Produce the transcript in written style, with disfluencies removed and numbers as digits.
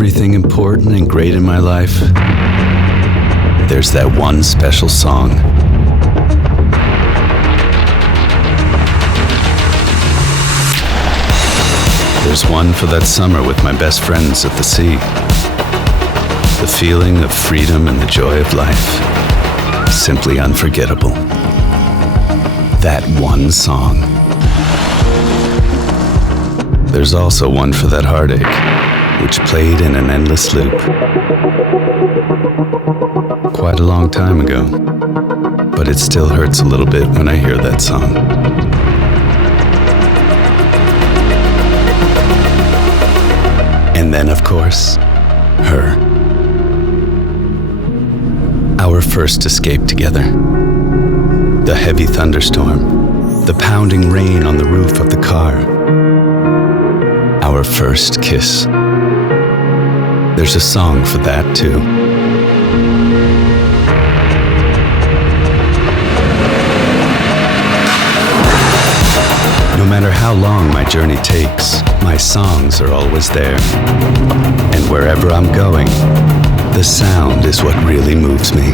everything important and great in my life, there's that one special song. There's one for that summer with my best friends at the sea. The feeling of freedom and the joy of life. Simply unforgettable. That one song. There's also one for that heartache, which played in an endless loop. Quite a long time ago, but it still hurts a little bit when I hear that song. And then, of course, her. Our first escape together. The heavy thunderstorm, the pounding rain on the roof of the car. Our first kiss. There's a song for that too. No matter how long my journey takes, my songs are always there. And wherever I'm going, the sound is what really moves me.